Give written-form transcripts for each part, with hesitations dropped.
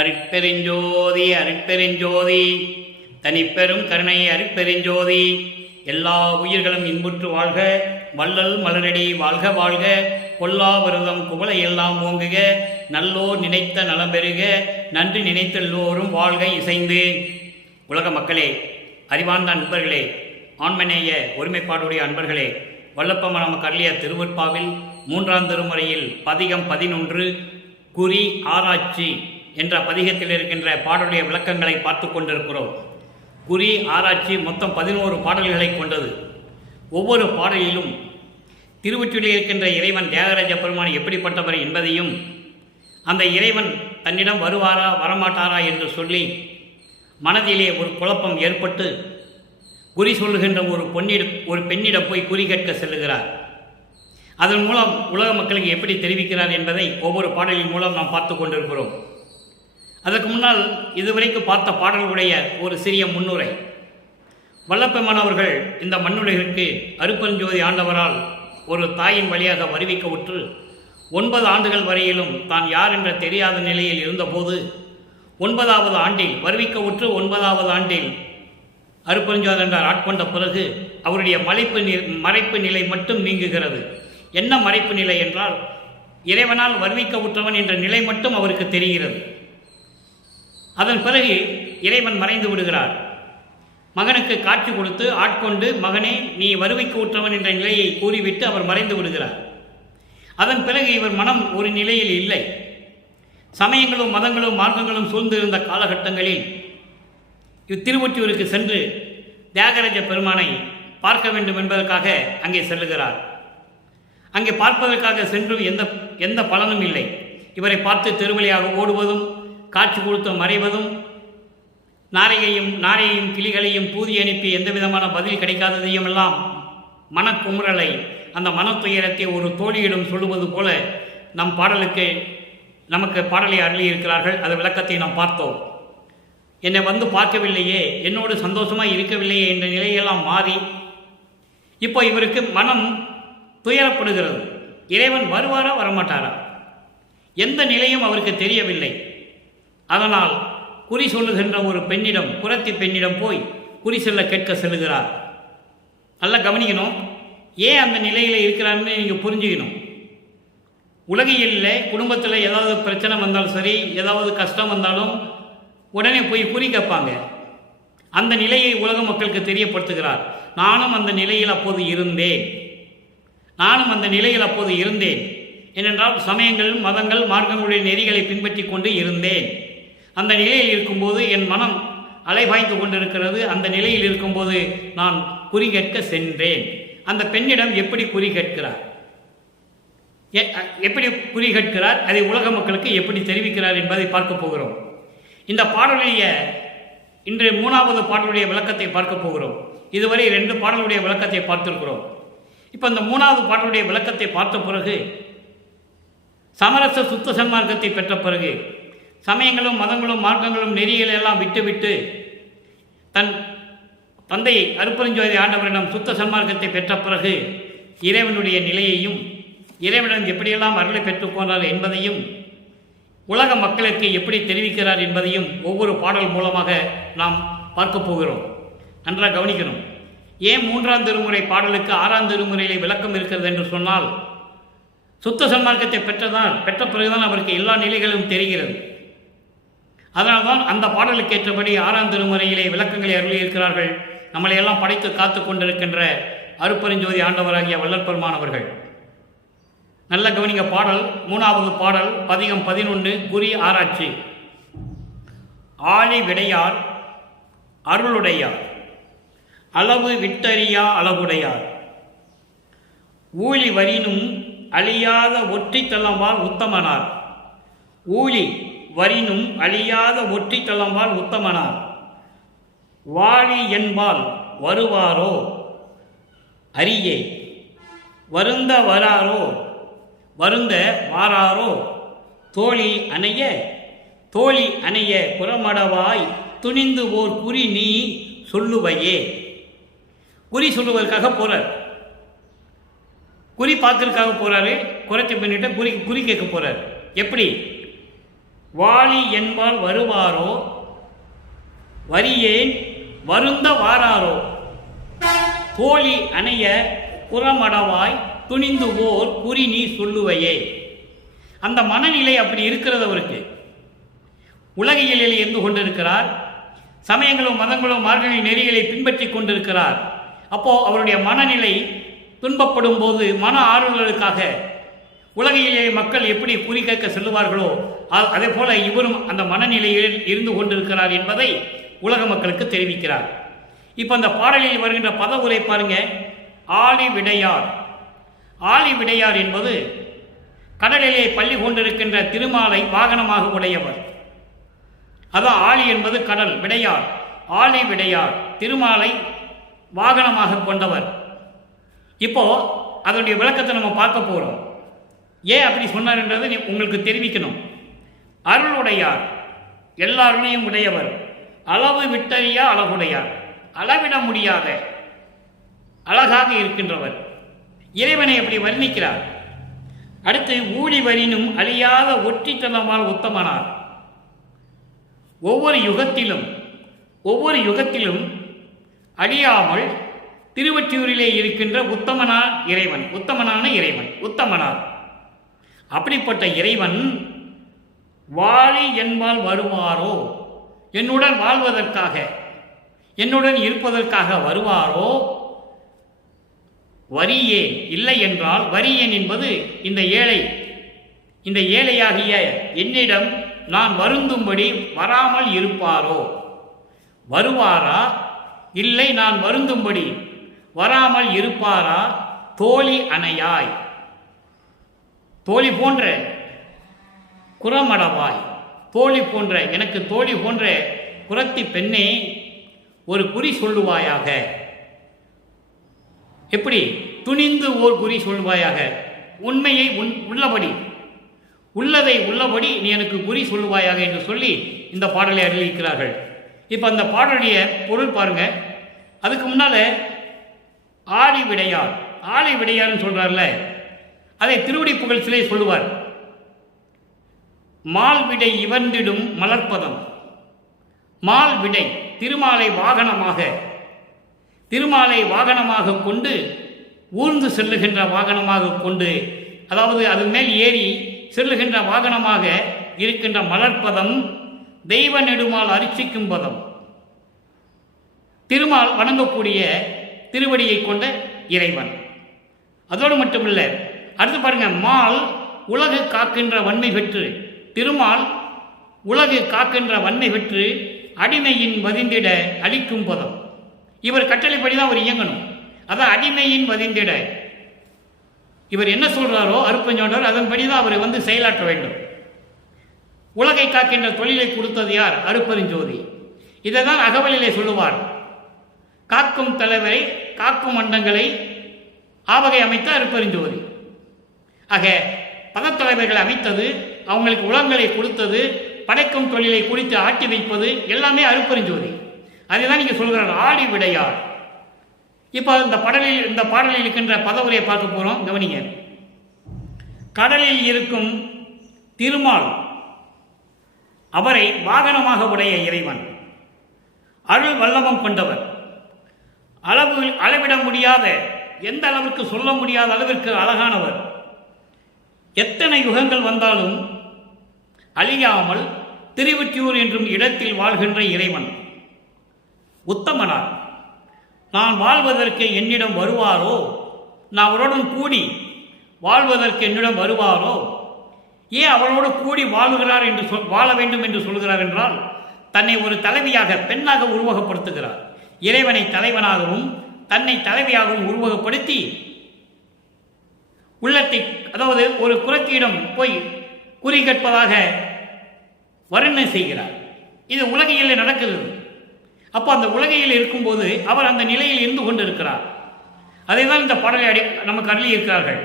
அருட்பெருஞ்சோதி அருட்பெருஞ்சோதி தனிப்பெரும் கருணை அருட்பெருஞ்சோதி. எல்லா உயிர்களும் இன்புற்று வாழ்க, வள்ளல் மலரடி வாழ்க வாழ்க, கொல்லா விரதம் குவளை எல்லாம் ஓங்குக, நல்லோர் நினைத்த நலம் பெறுக, நன்றி நினைத்தெல்லோரும் வாழ்க இசைந்து. உலக மக்களே, அறிவார்ந்த அன்பர்களே, ஆண்மநேய ஒருமைப்பாடுடைய அன்பர்களே, வல்லப்பமனம் கல்லிய திருவற்பாவில் 3ஆம் திருமுறையில் பதிகம் 11 குறி ஆராய்ச்சி என்ற பதிகத்தில் இருக்கின்ற பாடலுடைய விளக்கங்களை பார்த்து கொண்டிருக்கிறோம். குறி ஆராய்ச்சி மொத்தம் 11 பாடல்களை கொண்டது. ஒவ்வொரு பாடலிலும் திருவொற்றியில் இருக்கின்ற இறைவன் தியாகராஜ பெருமான் எப்படிப்பட்டவர் என்பதையும், அந்த இறைவன் தன்னிடம் வருவாரா வரமாட்டாரா என்று சொல்லி மனதிலே ஒரு குழப்பம் ஏற்பட்டு குறி சொல்லுகின்ற ஒரு பெண்ணிடம் போய் குறி கேட்க செல்லுகிறார். அதன் மூலம் உலக மக்களுக்கு எப்படி தெரிவிக்கிறார் என்பதை ஒவ்வொரு பாடலின் மூலம் நாம் பார்த்து கொண்டிருக்கிறோம். அதற்கு முன்னால் இதுவரைக்கும் பார்த்த பாடல்களுடைய ஒரு சிறிய முன்னுரை. வல்லப்பெருமான் அவர்கள் இந்த மண்ணுலகிற்கு அருட்பெருஞ்சோதி ஆண்டவரால் ஒரு தாயின் வழியாக வருவிக்க உற்று 9 ஆண்டுகள் வரையிலும் தான் யார் என்ற தெரியாத நிலையில் இருந்தபோது 9வது ஆண்டில் வருவிக்க உற்று 9வது ஆண்டில் அருட்பெருஞ்சோதி என்றார் ஆட்கொண்ட பிறகு அவருடைய மறைப்பு நிலை மட்டும் நீங்குகிறது. என்ன மறைப்பு நிலை என்றால், இறைவனால் வருவிக்க உற்றவன் என்ற நிலை மட்டும் அவருக்கு தெரிகிறது. அதன் பிறகு இறைவன் மறைந்து விடுகிறார். மகனுக்கு காட்சி கொடுத்து ஆட்கொண்டு, மகனே நீ வருவிக்க உற்றவன் என்ற நிலையை கூறிவிட்டு அவர் மறைந்து விடுகிறார். அதன் பிறகு இவர் மனம் ஒரு நிலையில் இல்லை. சமயங்களும் மதங்களும் மார்க்கங்களும் சூழ்ந்திருந்த காலகட்டங்களில் திருவொற்றியூருக்கு சென்று தியாகராஜ பெருமானை பார்க்க வேண்டும் என்பதற்காக அங்கே செல்லுகிறார். அங்கே பார்ப்பதற்காக சென்றும் எந்த பலனும் இல்லை. இவரை பார்த்து தெருவழியாக ஓடுவதும், காட்சி கொடுத்து மறைவதும், நாரையையும் கிளிகளையும் தூதி அனுப்பி எந்த விதமான பதில் கிடைக்காததையும் எல்லாம் மனக்குமுறலை, அந்த மனத்துயரத்தை ஒரு தோழியிடம் சொல்லுவது போல நமக்கு பாடலை அருளியிருக்கிறார்கள். அந்த விளக்கத்தை நாம் பார்த்தோம். என்னை வந்து பார்க்கவில்லையே, என்னோடு சந்தோஷமாக இருக்கவில்லையே என்ற நிலையெல்லாம் மாறி இப்போ இவருக்கு மனம் துயரப்படுகிறது. இறைவன் வருவாரா வரமாட்டாரா, எந்த நிலையும் அவருக்கு தெரியவில்லை. அதனால் குறி சொல்லுகின்ற ஒரு பெண்ணிடம், புறத்தி பெண்ணிடம் போய் குறி சொல்ல கேட்க செல்லுகிறார். நல்லா கவனிக்கணும். ஏன் அந்த நிலையில் இருக்கிறாருன்னு நீங்கள் புரிஞ்சுக்கணும். உலகியலில் குடும்பத்தில் ஏதாவது பிரச்சனை வந்தாலும் சரி, ஏதாவது கஷ்டம் வந்தாலும் உடனே போய் குறி கேட்பாங்க. அந்த நிலையை உலக மக்களுக்கு தெரியப்படுத்துகிறார். நானும் அந்த நிலையில் அப்போது இருந்தேன். ஏனென்றால் சமயங்கள், மதங்கள், மார்க்கங்களுடைய நெறிகளை பின்பற்றி கொண்டு இருந்தேன். அந்த நிலையில் இருக்கும்போது என் மனம் அலைபாய்ந்து கொண்டிருக்கிறது. அந்த நிலையில் இருக்கும்போது நான் குறி கேட்க சென்றேன். அந்த பெண்ணிடம் எப்படி குறி கேட்கிறார், அதை உலக மக்களுக்கு எப்படி தெரிவிக்கிறார் என்பதை பார்க்க போகிறோம். இந்த பாடலுடைய இன்று 3வது பாடலுடைய விளக்கத்தை பார்க்க போகிறோம். இதுவரை 2 பாடலுடைய விளக்கத்தை பார்த்திருக்கிறோம். இப்போ இந்த 3வது பாடலுடைய விளக்கத்தை பார்த்த பிறகு, சமரச சுத்த சன்மார்க்கத்தை பெற்ற பிறகு, சமயங்களும் மதங்களும் மார்க்கங்களும் நெறிகளை எல்லாம் விட்டுவிட்டு தன் தந்தை அருட்பெருஞ்சோதி ஆண்டவரிடம் சுத்த சன்மார்க்கத்தை பெற்ற பிறகு இறைவனுடைய நிலையையும், இறைவனிடம் எப்படியெல்லாம் அருளை பெற்றுக்கொண்டார் என்பதையும், உலக மக்களுக்கு எப்படி தெரிவிக்கிறார் என்பதையும் ஒவ்வொரு பாடல் மூலமாக நாம் பார்க்க போகிறோம். நன்றாக கவனிக்கணும். ஏன் 3ஆம் திருமுறை பாடலுக்கு 6ஆம் திருமுறையிலே விளக்கம் இருக்கிறது என்று சொன்னால், சுத்த சன்மார்க்கத்தை பெற்ற பிறகுதான் அவருக்கு எல்லா நிலைகளும் தெரிகிறது. அதனால்தான் அந்த பாடலுக்கு ஏற்றபடி 6ஆம் திருமுறையிலே விளக்கங்களை அருளியிருக்கிறார்கள். நம்மளையெல்லாம் படைத்து காத்து கொண்டிருக்கின்ற அருட்பெருஞ்சோதி ஆண்டவராகிய வல்லற்பெருமான் அவர்கள். நல்ல கவனிக்க. பாடல் 3வது பாடல் பதிகம் 11 குறி ஆராய்ச்சி. ஆழி விடையார் அருளுடையார், அளவு விட்டறியா அளவுடையார், ஊழி வரினும் அழியாத ஒற்றி தள்ளம்பால் உத்தமனார், ஊழி வரினும் அழியாத ஒற்றி தள்ளம்பால் உத்தமனார், வாழி என்பால் வருவாரோ அரியே, வருந்த வாராரோ, தோழி அணைய புறமடவாய் துணிந்து ஓர் குறி நீ சொல்லுவையே. குறி சொல்லுவதற்காக போறார். குறி பார்க்கறதுக்காக போறாரு. குறைச்சி பண்ணிட்டு குறி கேட்க போறார். எப்படி? வாழி என்பால் வருவாரோ வரியேன் வருந்த வாராரோ தோழி அணைய புறமடவாய் துணிந்து ஓர் குறி நீ சொல்லுவையே. அந்த மனநிலை அப்படி இருக்கிறது அவருக்கு. உலகியலில் இருந்து கொண்டிருக்கிறார், சமயங்களும் மதங்களும் மார்கழி நெறிகளை பின்பற்றி கொண்டிருக்கிறார். அப்போ அவருடைய மனநிலை துன்பப்படும் போது மன ஆறுதலுக்காக உலகிலே மக்கள் எப்படி குறி கேட்க செல்லுவார்களோ அதே போல இவரும் அந்த மனநிலையில் இருந்து கொண்டிருக்கிறார் என்பதை உலக மக்களுக்கு தெரிவிக்கிறார். இப்போ அந்த பாடலில் வருகின்ற பத உரை பாருங்க. ஆழி விடையார். ஆழி விடையார் என்பது கடலிலே பள்ளி கொண்டிருக்கின்ற திருமாலை வாகனமாக உடையவர். அதான் ஆழி என்பது கடல், விடையார் ஆழி விடையார் திருமாலை வாகனமாக கொண்டவர். இப்போ அதனுடைய விளக்கத்தை நம்ம பார்க்க போறோம். ஏன் அப்படி சொன்னார் என்றது உங்களுக்கு தெரிவிக்கணும். அருளுடையார், எல்லா அருளையும் உடையவர். அளவு விட்டறியா அழகுடையார், அளவிட முடியாத அழகாக இருக்கின்றவர். இறைவனை அப்படி வர்ணிக்கிறார். அடுத்து ஊழி வரினும் அழியாத ஒற்றித்தனமால் உத்தமனார். ஒவ்வொரு யுகத்திலும் அழியாமல் திருவொற்றியூரிலே இருக்கின்ற உத்தமனான இறைவன் உத்தமனார். அப்படிப்பட்ட இறைவன் வாழி என்பால் வருவாரோ, என்னுடன் வாழ்வதற்காக என்னுடன் இருப்பதற்காக வருவாரோ வரியேன், இல்லை என்றால் வரியேன் என்பது இந்த ஏழையாகிய என்னிடம் நான் வருந்தும்படி வராமல் இருப்பாரோ. வருவாரா, இல்லை நான் வருந்தும்படி வராமல் இருப்பாரா. தோழி அணையாய், தோழி போன்ற குறமடவாய், தோழி போன்ற எனக்கு தோழி போன்ற குறத்தி பெண்ணே ஒரு குறி சொல்லுவாயாக. எப்படி? துணிந்து ஓர் குறி சொல்லுவாயாக. உண்மையை உள்ளதை உள்ளபடி நீ எனக்கு குறி சொல்லுவாயாக என்று சொல்லி இந்த பாடலை அறிவிக்கிறார்கள். இப்போ அந்த பாடலுடைய பொருள் பாருங்க. அதுக்கு முன்னால ஆழி விடையார்னு சொல்றார்ல, அதை திருவடி புகழ்ச்சியிலே சொல்லுவார். மால் விடை இவர்ந்திடும் மலர்ப்பதம். மால் விடை திருமாலை வாகனமாக கொண்டு ஊர்ந்து செல்லுகின்ற வாகனமாக கொண்டு, அதாவது அது மேல் ஏறி செல்லுகின்ற வாகனமாக இருக்கின்ற மலர்ப்பதம் தெய்வ நெடுமால் அரிசிக்கும் பதம். திருமால் வணங்கக்கூடிய திருவடியை கொண்ட இறைவன். அதோடு மட்டுமில்ல, அடுத்து பாருங்க, மால் உலகு காக்கின்ற வன்மை பெற்று, திருமால் உலகு காக்கின்ற வன்மை பெற்று அடிமையின் வதிந்திட அளிக்கும் பதம். இவர் கட்டளைப்படிதான் அவர் இயங்கணும். அதான் அடிமையின் வதிந்திட. இவர் என்ன சொல்றாரோ அருப்பஞ்சோண்டர் அதன்படிதான் அவர் செயலாற்ற வேண்டும். உலகை காக்கின்ற தொழிலை கொடுத்தது யார்? அருப்பெருஞ்சோதி. இதை தான் அகவலிலே சொல்லுவார். காக்கும் தலைவரை காக்கும் மண்டங்களை ஆவகை அமைத்த அருப்பெருஞ்சோதி. ஆக பதத்தலைவர்களை அமைத்தது, அவங்களுக்கு உலகங்களை கொடுத்தது, படைக்கும் தொழிலை குறித்து ஆட்டி வைப்பது எல்லாமே அருப்பெருஞ்சோதி. அதுதான் நீங்க சொல்கிறார் ஆடி விடையார். இப்போ இந்த பாடலில் இருக்கின்ற பதவுரையை பார்க்க போறோம். கவனிங்க. கடலில் இருக்கும் திருமால் அவரை வாகனமாக உடைய இறைவன், அருள் வல்லபம் கொண்டவர், அளவிட முடியாத, எந்த அளவிற்கு சொல்ல முடியாத அளவிற்கு அழகானவர். எத்தனை யுகங்கள் வந்தாலும் அழியாமல் திருவொற்றியூர் என்றும் இடத்தில் வாழ்கின்ற இறைவன் உத்தமனார். நான் வாழ்வதற்கு என்னிடம் வருவாரோ, நான் அவருடன் கூடி வாழ்வதற்கு என்னிடம் வருவாரோ. ஏன் அவளோடு கூடி வாழுகிறார் என்று வாழ வேண்டும் என்று சொல்கிறார் என்றால், தன்னை ஒரு தலைவியாக பெண்ணாக உருவகப்படுத்துகிறார். இறைவனை தலைவனாகவும் தன்னை தலைவியாகவும் உருவகப்படுத்தி உள்ளத்தை, அதாவது ஒரு குரத்தியிடம் போய் குறி கேட்பதாக வர்ணனை செய்கிறார். இது உலகியலில் நடக்கிறது. அப்போ அந்த உலகையில் இருக்கும்போது அவர் அந்த நிலையில் இருந்து கொண்டிருக்கிறார். அதை தான் இந்த பாடலை நமக்கு அருளி இருக்கிறார்கள்.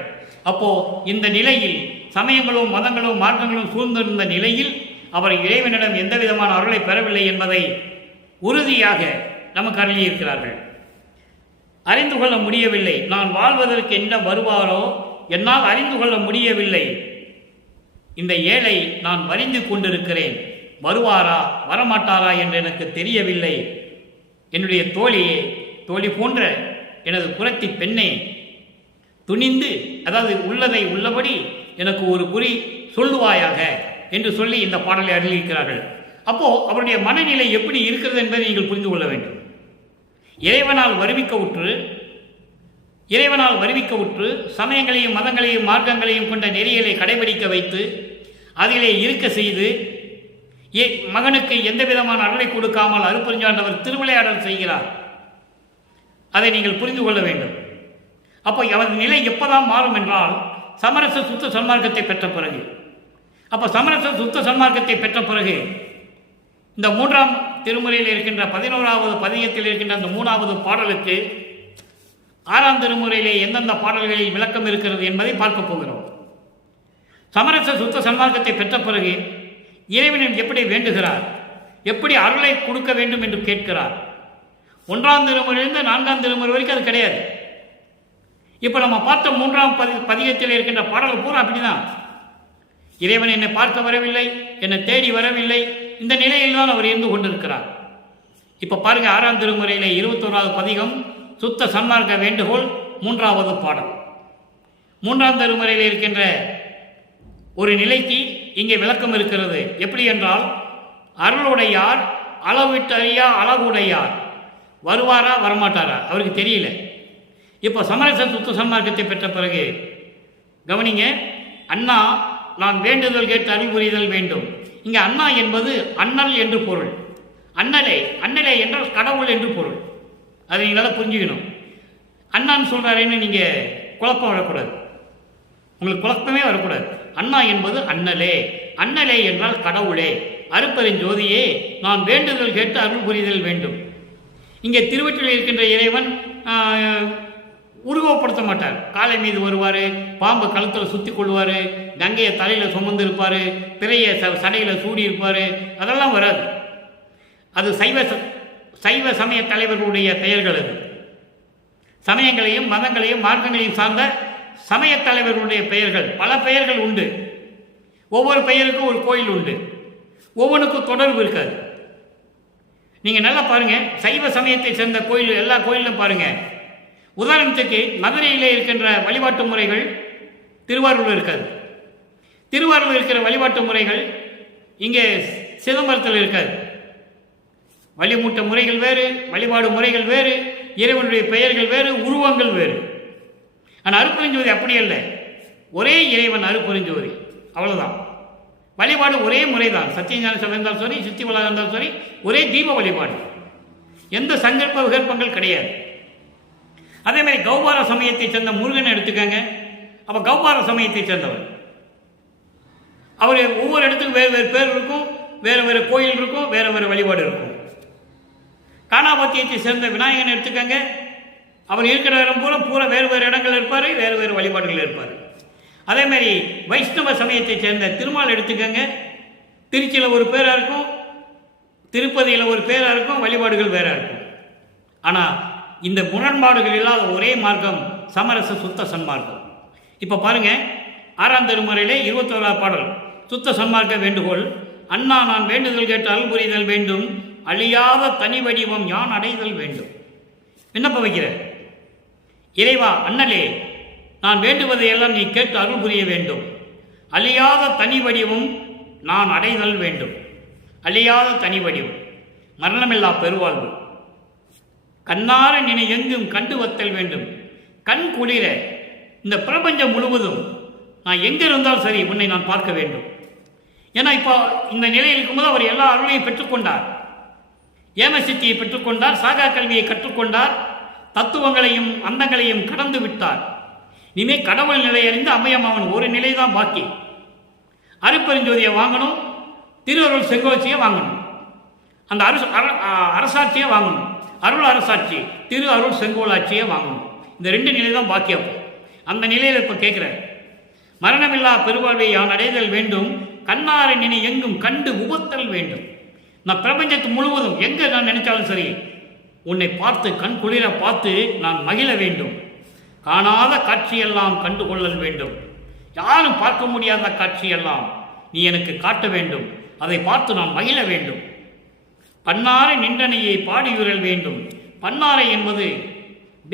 அப்போ இந்த நிலையில் சமயங்களும் மதங்களும் மார்க்கங்களும் சூழ்ந்திருந்த நிலையில் அவர் இறைவனிடம் எந்த விதமான அருளை பெறவில்லை என்பதை உறுதியாக நமக்கு அருளி இருக்கிறார்கள். அறிந்து கொள்ள முடியவில்லை, நான் வாழ்வதற்கு என்ன வருவாரோ என்னால் அறிந்து கொள்ள முடியவில்லை. இந்த ஏழை நான் வரிந்து கொண்டிருக்கிறேன், வருவாரா வரமாட்டாரா என்று எனக்கு தெரியவில்லை. என்னுடைய தோழியே, தோழி போன்ற எனது புரத்தி பெண்ணே, துணிந்து, அதாவது உள்ளதை உள்ளபடி எனக்கு ஒரு குறி சொல்லுவாயாக என்று சொல்லி இந்த பாடலை அருளியிருக்கிறார்கள். அப்போ அவருடைய மனநிலை எப்படி இருக்கிறது என்பதை நீங்கள் புரிந்து கொள்ள வேண்டும். இறைவனால் வருவிக்க உற்று சமயங்களையும் மதங்களையும் மார்க்கங்களையும் கொண்ட நெறிகளை கடைபிடிக்க வைத்து அதிலே இருக்க செய்து மகனுக்கு எந்த விதமான அருளை கொடுக்காமல் அருட்பெருஞ்சாண்டவர் திருவிளையாடல் செய்கிறார். அதை நீங்கள் புரிந்து கொள்ள வேண்டும். அப்போ அவரது நிலை எப்போதான் மாறும் என்றால் சமரச சுத்த சன்மார்க்கத்தை பெற்ற பிறகு. அப்போ சமரச சுத்த சன்மார்க்கத்தை பெற்ற பிறகு இந்த 3ஆம் திருமுறையில் இருக்கின்ற 11வது பதிகத்தில் இருக்கின்ற அந்த 3வது பாடலுக்கு 6ஆம் திருமுறையிலே எந்தெந்த பாடல்களில் விளக்கம் இருக்கிறது என்பதை பார்க்க போகிறோம். சமரச சுத்த சன்மார்க்கத்தை பெற்ற பிறகு இறைவனிடம் எப்படி வேண்டுகிறார், எப்படி அருளை கொடுக்க வேண்டும் என்று கேட்கிறார். 1ஆம் திருமுறையிலிருந்து 4ஆம் திருமுறை வரைக்கும் அது கிடையாது. இப்போ நம்ம பார்த்த 3ஆம் பதிகத்தில் இருக்கின்ற பாடல் பூரா அப்படிதான். இறைவன் என்னை பார்க்க வரவில்லை, என்னை தேடி வரவில்லை, இந்த நிலையில் தான் அவர் இருந்து கொண்டிருக்கிறார். இப்போ பாருங்க, 6ஆம் திருமுறையிலே 21வது பதிகம் சுத்த சன்மார்க்க வேண்டுகோள் 3வது பாடல். 3ஆம் திருமுறையில் இருக்கின்ற ஒரு நிலைக்கு இங்கே விளக்கம் இருக்கிறது. எப்படி என்றால், அருளுடையார் அளவிட்டறியா அழகுடையார், வருவாரா வரமாட்டாரா அவருக்கு தெரியல. இப்போ சமரச சுத்த சன்மார்க்கத்தை பெற்ற பிறகு கவனிங்க, அண்ணா நான் வேண்டுதல் கேட்டு அருள் புரிதல் வேண்டும். இங்கே அண்ணா என்பது அண்ணல் என்று பொருள். அண்ணலே என்றால் கடவுள் என்று பொருள். அதை நீங்களால் புரிஞ்சுக்கணும். அண்ணான்னு சொல்கிறாருன்னு நீங்கள் குழப்பம் வரக்கூடாது, உங்களுக்கு குழப்பமே வரக்கூடாது. அண்ணா என்பது அண்ணலே என்றால் கடவுளே, அருட்பெருஞ்சோதியே நான் வேண்டுதல் கேட்டு அருள் புரிதல் வேண்டும். இங்கே திருவற்றில் இருக்கின்ற இறைவன் உருவப்படுத்த மாட்டார். காலை மீது வருவார், பாம்பு கழுத்தில் சுற்றி கொள்வார், கங்கையை தலையில் சுமந்து இருப்பார், திரையை சடையில் சூடி இருப்பார், அதெல்லாம் வராது. அது சைவ சமய தலைவர்களுடைய பெயர்கள். அது சமயங்களையும் மதங்களையும் மார்க்கங்களையும் சார்ந்த சமய தலைவர்களுடைய பெயர்கள். பல பெயர்கள் உண்டு, ஒவ்வொரு பெயருக்கும் ஒரு கோயில் உண்டு, ஒவ்வொன்றுக்கும் தொடர்பு இருக்காது. நீங்கள் நல்லா பாருங்கள், சைவ சமயத்தை சேர்ந்த கோயில் எல்லா கோயிலும் பாருங்கள். உதாரணத்துக்கு மதுரையிலே இருக்கின்ற வழிபாட்டு முறைகள் திருவாரூரில் இருக்காது. திருவாரூரில் இருக்கிற வழிபாட்டு முறைகள் இங்கே சிதம்பரத்தில் இருக்காது. வழிமூட்ட முறைகள் வேறு, வழிபாடு முறைகள் வேறு, இறைவனுடைய பெயர்கள் வேறு, உருவங்கள் வேறு. ஆனால் அருட்பெருஞ்சோதி அப்படி அல்ல, ஒரே இறைவன் அருட்பெருஞ்சோதி, அவ்வளோதான். வழிபாடு ஒரே முறைதான். சத்தியஞான சபை இருந்தாலும் சரி, சித்தி வளாக இருந்தாலும் சரி, ஒரே தீப வழிபாடு, எந்த சங்கல்ப விகற்பங்கள் கிடையாது. அதே மாதிரி கௌபார சமயத்தை சேர்ந்த முருகனை எடுத்துக்கங்க. அப்போ கௌபார சமயத்தை சேர்ந்தவர், அவர் ஒவ்வொரு இடத்துக்கும் வேறு வேறு பேர் இருக்கும், வேறு வேறு கோயில் இருக்கும், வேறு வேறு வழிபாடு இருக்கும். காணாபத்தியத்தை சேர்ந்த விநாயகனை எடுத்துக்கங்க. அவர் இருக்கிற இடம் பூரா வேறு வேறு இடங்கள் இருப்பார், வேறு வேறு வழிபாடுகள் இருப்பார். அதே மாதிரி வைஷ்ணவ சமயத்தை சேர்ந்த திருமால் எடுத்துக்கங்க. திருச்சியில் ஒரு பேராக இருக்கும், திருப்பதியில் ஒரு பேராக இருக்கும், வழிபாடுகள் வேறாக இருக்கும். ஆனால் இந்த முரண்பாடுகள் இல்லாத ஒரே மார்க்கம் சமரச சுத்த சன்மார்க்கம். இப்போ பாருங்க, 6ஆம் திருமுறையிலே 21வது பாடல் சுத்த சன்மார்க்க வேண்டுகோள். அண்ணா நான் வேண்டுதல் கேட்டு அருள் புரிதல் வேண்டும், அழியாத தனி வடிவம் யான் அடைதல் வேண்டும். விண்ணப்ப வைக்கிற இறைவா, அண்ணலே நான் வேண்டுவதையெல்லாம் நீ கேட்டு அருள் புரிய வேண்டும். அழியாத தனி வடிவம் நான் அடைதல் வேண்டும். அழியாத தனி வடிவம், மரணமில்லா பெருவாழ்வு, கண்ணார நினை எங்கும் கண்டு வத்தல் வேண்டும். கண் குளிர இந்த பிரபஞ்சம் முழுவதும் நான் எங்கே இருந்தாலும் சரி உன்னை நான் பார்க்க வேண்டும். ஏன்னா இப்போ இந்த நிலையில் இருக்கும்போது அவர் எல்லா அருளையும் பெற்றுக்கொண்டார். ஏமசித்தியை பெற்றுக்கொண்டார், சாகா கல்வியை கற்றுக்கொண்டார், தத்துவங்களையும் அந்தங்களையும் கடந்து விட்டார். இனிமேல் கடவுள் நிலை அறிந்து அம்மையம்மாவன் ஒரு நிலை தான் பாக்கி. அருட்பெருஞ்சோதியை வாங்கணும், திருவருள் செங்கோச்சியை வாங்கணும், அந்த அரசாட்சியை வாங்கணும், அருள் அரசாட்சி திரு அருள் செங்கோலாட்சியை வாங்கணும். இந்த 2 நிலை தான் பாக்கி. அப்போ அந்த நிலையில் இப்போ கேட்குறார், மரணமில்லா பெருவாழ்வை யான் அடைதல் வேண்டும், கண்ணார நினை எங்கும் கண்டு உபத்தல் வேண்டும். நான் பிரபஞ்சத்து முழுவதும் எங்கே நான் நினைச்சாலும் சரி உன்னை பார்த்து கண் குளிர பார்த்து நான் மகிழ வேண்டும். காணாத காட்சியெல்லாம் கண்டு கொள்ளல் வேண்டும். யாரும் பார்க்க முடியாத காட்சியெல்லாம் நீ எனக்கு காட்ட வேண்டும், அதை பார்த்து நான் மகிழ வேண்டும். பன்னாரை நின்றனையை பாடியுறல் வேண்டும். பன்னாரை என்பது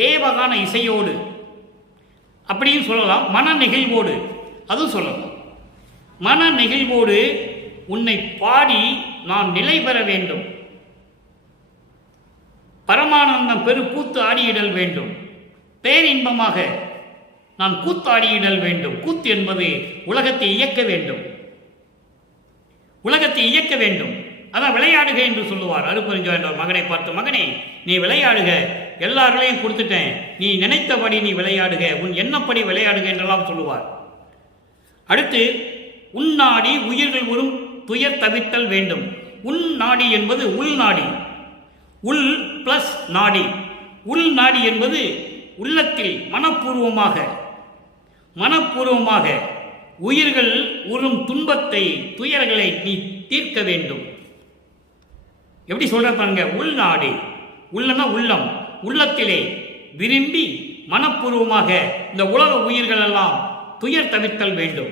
தேவகான இசையோடு அப்படியும் சொல்லலாம், மன நெகிழ்வோடு அதுவும் சொல்லலாம். மன நெகிழ்வோடு உன்னை பாடி நான் நிலை பெற வேண்டும். பரமானந்தம் பெரு கூத்து ஆடியிடல் வேண்டும். பேரின்பமாக நான் கூத்தாடியிடல் வேண்டும். கூத்து என்பது உலகத்தை இயக்க வேண்டும், உலகத்தை இயக்க வேண்டும். அதான் விளையாடுக என்று சொல்லுவார் அருட்பெருஞ்சோதி என்ற மகனை பார்த்து, மகனே நீ விளையாடுக, எல்லார்களையும் கொடுத்துட்டேன், நீ நினைத்தபடி நீ விளையாடுக, உன் எண்ணப்படி விளையாடுக என்றெல்லாம் சொல்லுவார். அடுத்து உள்நாடி உயிர்கள் வரும் துயர் தவிர்த்தல் வேண்டும். உள் நாடி என்பது உள்நாடி, உள் பிளஸ் நாடி. உள் நாடி என்பது உள்ளத்தில் மனப்பூர்வமாக உயிர்கள் உறும் துன்பத்தை துயர்களை நீ தீர்க்க வேண்டும். எப்படி சொல்ற பாருங்க, உள்நாடி, உள்ளனா உள்ளம், உள்ளத்திலே விரும்பி மனப்பூர்வமாக இந்த உலக உயிர்கள் எல்லாம் துயர் தவிர்த்தல் வேண்டும்.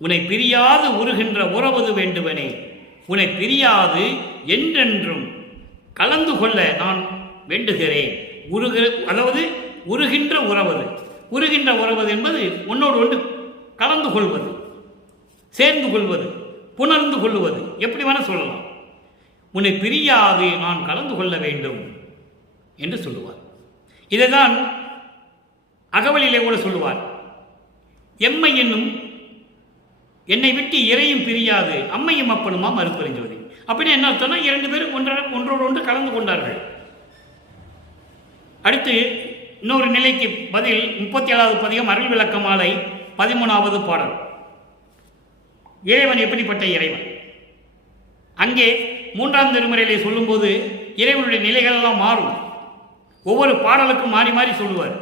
உன்னை பிரியாது உருகின்ற உறவது வேண்டுவனே, உன்னை பிரியாது என்றென்றும் கலந்து கொள்ள நான் வேண்டுகிறேன். அதாவது உருகின்ற உறவது, உருகின்ற உறவது என்பது உன்னோடு ஒன்று கலந்து கொள்வது, சேர்ந்து கொள்வது, புணர்ந்து கொள்வது, எப்படி வேணா சொல்லலாம். உன்னை பிரியாது நான் கலந்து கொள்ள வேண்டும் என்று சொல்லுவார். இதைதான் அகவலிலே கூட சொல்லுவார். எம்மை என்னும் என்னை விட்டு இறையும் பிரியாது அம்மையும் அப்பனுமாம் அருட்பெருஞ்சோதி. அப்படின்னு என்ன அர்த்தம்னா, இரண்டு பேரும் ஒன்றோடு ஒன்று கலந்து கொண்டார்கள். அடுத்து இன்னொரு நிலைக்கு பதில் 37வது பதிகம் அருள் விளக்க மாலை 13வது பாடல். இறைவன் எப்படிப்பட்ட இறைவன்? அங்கே 3ஆம் திருமுறையிலே சொல்லும்போது இறைவனுடைய நிலைகள் எல்லாம் மாறும். ஒவ்வொரு பாடலுக்கும் மாறி மாறி சொல்லுவார்.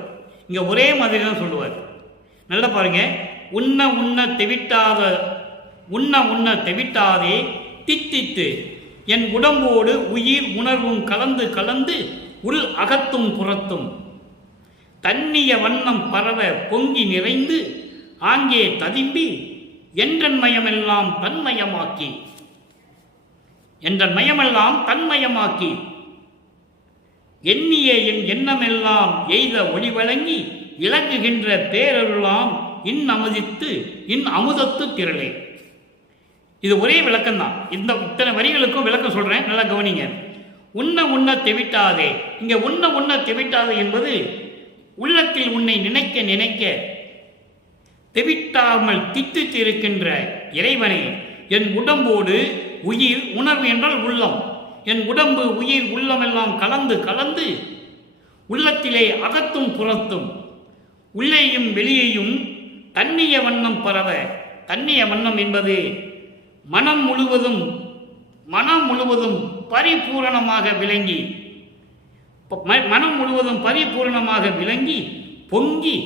இங்கே ஒரே மாதிரி தான் சொல்லுவார். நல்லா பாருங்க. உண்ண உண்ண தெவிட்டாதே தித்தித்து என் உடம்போடு உயிர் உணர்வும் கலந்து கலந்து உள் அகத்தும் புறத்தும் தன்னிய வண்ணம் பரவ பொங்கி நிறைந்து ஆங்கே ததிம்பி என்றன்மயமெல்லாம் தன்மயமாக்கி, என்றன்மயமெல்லாம் தன்மயமாக்கி எண்ணிய என் எண்ணமெல்லாம் எய்த ஒளி வழங்கி இலங்குகின்ற பேரருளாம் அமுதத்து திரளே. இது ஒரே விளக்கம்தான். இத்தனை வரிகளுக்கும் விளக்கம் சொல்றேன், நல்லா கவனிங்க. உண்ண தெவிட்டாதே. இங்க உண்ண தெவிட்டாதே என்பது உள்ளத்தில் உன்னை நினைக்க நினைக்க தெவிட்டாமல் தித்தித்து இருக்கின்ற இறைவனை என் உடம்போடு உயிர் உணர்வு என்றால் உள்ளம், என் உடம்பு உயிர் உள்ளம் எல்லாம் கலந்து கலந்து உள்ளத்திலே அகத்தும் புறத்தும் உள்ளேயும் வெளியேயும் தன்னிய வண்ணம் பரவ. தன்னிய வண்ணம் என்பது மனம் முழுவதும் பரிபூரணமாக விளங்கி, மனம் முழுவதும் பரிபூரணமாக விளங்கி பொங்கி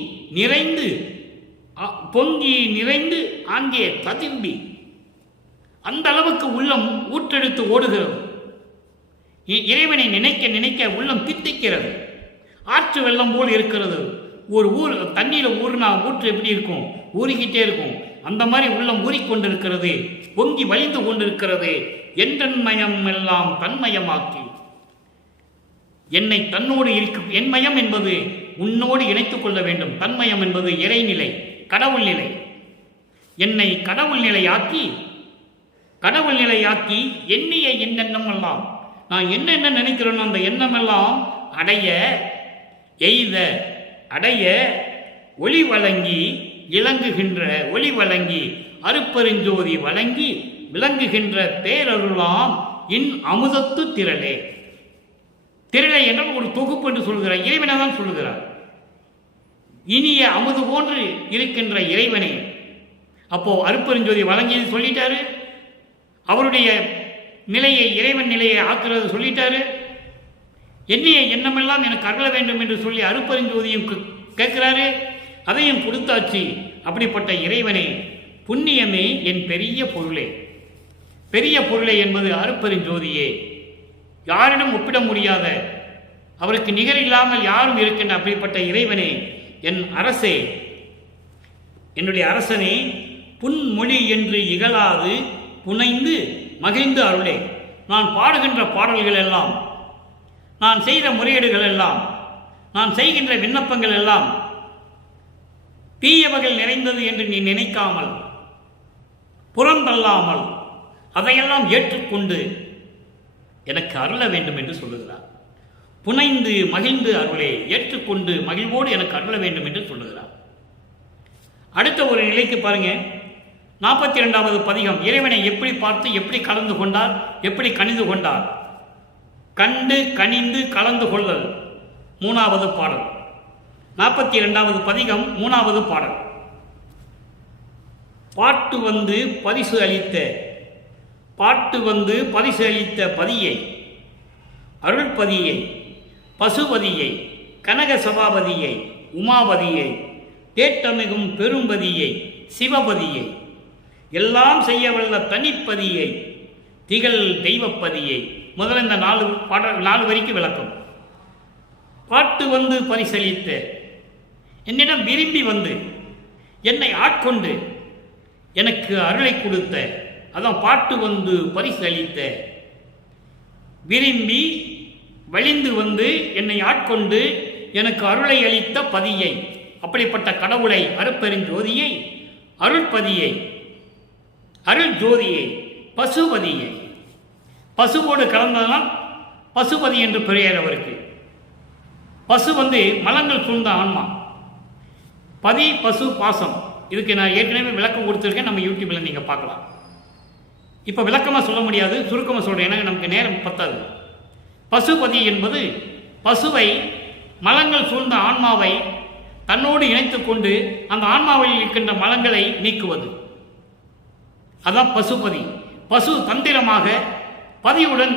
நிறைந்து அங்கே ததும்பி, அந்த அளவுக்கு உள்ளம் ஊற்றெடுத்து ஓடுகிறது. இறைவனை நினைக்க நினைக்க உள்ளம் தித்திக்கிறது. ஆற்று வெள்ளம் போல் இருக்கிறது. ஒரு தண்ணீரை ஊறினா ஊற்று எப்படி இருக்கும்? ஊறிக்கிட்டே இருக்கும். அந்த மாதிரி உள்ளம் ஊறிக்கொண்டிருக்கிறது, பொங்கி வழிந்து கொண்டிருக்கிறது. என்றன்மயம் எல்லாம் தன்மயமாக்கி என்னை தன்னோடு இருக்கும். என்மயம் என்பது உன்னோடு இணைத்துக் கொள்ள வேண்டும். தன்மயம் என்பது இறைநிலை, கடவுள் நிலை. என்னை கடவுள் நிலையாக்கி எண்ணிய எண்ணம் எல்லாம், நான் என்ன நினைக்கிறேன்னு அந்த எண்ணமெல்லாம் அடைய ஒளி வழங்கி ஒளி வழங்கி அருட்பெருஞ்சோதி வழங்கி விளங்குகின்ற பேரருளாம் அமுதத்து திரளே. திரளை என்றால் ஒரு தொகுப்பு என்று சொல்கிறார். இறைவனை தான் சொல்லுகிறார். இனிய அமுது போன்று இருக்கின்ற இறைவனை. அப்போ அருட்பெருஞ்சோதி வழங்கியது சொல்லிட்டாரு, அவருடைய நிலையை இறைவன் நிலையை ஆக்குறது சொல்லிட்டாரு. என்னைய எண்ணமெல்லாம் எனக்கு அருள வேண்டும் என்று சொல்லி அருட்பெருஞ்சோதியும் கேட்கிறாரு, அதையும் கொடுத்தாச்சு. அப்படிப்பட்ட இறைவனை புண்ணியமே என் பெரிய பொருளே என்பது அருட்பெருஞ்சோதியே. யாரிடம் ஒப்பிட முடியாத, அவருக்கு நிகர் இல்லாமல் யாரும் இருக்கின்ற அப்படிப்பட்ட இறைவனே, என் அரசே, என்னுடைய அரசனே, புன்மொழி என்று இகழாது புனைந்து மகிழ்ந்து அருளே. நான் பாடுகின்ற பாடல்கள் எல்லாம், நான் செய்த முறையீடுகள் எல்லாம், நான் செய்கின்ற விண்ணப்பங்கள் எல்லாம் தீயவர்கள் நிறைந்தது என்று நீ நினைக்காமல், புறந்தள்ளாமல் அதையெல்லாம் ஏற்றுக்கொண்டு எனக்கு அருள வேண்டும் என்று சொல்லுகிறார். புனைந்து மகிழ்ந்து அருளே, ஏற்றுக்கொண்டு மகிழ்வோடு எனக்கு அருள வேண்டும் என்று சொல்லுகிறார். அடுத்த ஒரு நிலைக்கு பாருங்க, 42வது பதிகம். இறைவனை எப்படி பார்த்து எப்படி கலந்து கொண்டார், எப்படி கணிந்து கொண்டார்? கண்டு கனிந்து கலந்து கொள்ளல் 3வது பாடல். 42வது பதிகம் 3வது பாடல். பாட்டு வந்து பரிசு அளித்த, பாட்டு வந்து பரிசு அளித்த பதியை, அருள்பதியை, பசுபதியை, கனக சபாபதியை, உமாபதியை, தேட்டமிகும் பெரும்பதியை, சிவபதியை, எல்லாம் செய்ய வல்ல தனிப்பதியை, திகழ் தெய்வப்பதியை. முதல்ல இந்த 4 வரிக்கு விளக்கம். பாட்டு வந்து பரிசளித்த, என்னிடம் விரும்பி வந்து என்னை ஆட்கொண்டு எனக்கு அருளை கொடுத்த, அதான் பாட்டு வந்து பரிசளித்த. விரும்பி வழிந்து வந்து என்னை ஆட்கொண்டு எனக்கு அருளை அளித்த பதியை, அப்படிப்பட்ட கடவுளை, அருட்பெருஞ்சோதியை, அருள்பதியை, அருள் ஜோதியை, பசுபதியை. பசுவோடு கலந்ததனால் பசுபதி என்று பெயர் அவருக்கு. பசு வந்து மலங்கள் சூழ்ந்த ஆன்மா. பதி, பசு, பாசம். இதுக்கு நான் ஏற்கனவே விளக்கம் கொடுத்துருக்கேன், நம்ம யூடியூப்பில் நீங்கள் பார்க்கலாம். இப்போ விளக்கமாக சொல்ல முடியாது, சுருக்கமாக சொல்கிறேன், ஏன்னா நமக்கு நேரம் பத்தாது. பசுபதி என்பது பசுவை, மலங்கள் சூழ்ந்த ஆன்மாவை தன்னோடு இணைத்து கொண்டு அந்த ஆன்மாவில் இருக்கின்ற மலங்களை நீக்குவது. அதான் பசுபதி. பசு தந்திரமாக பதியுடன்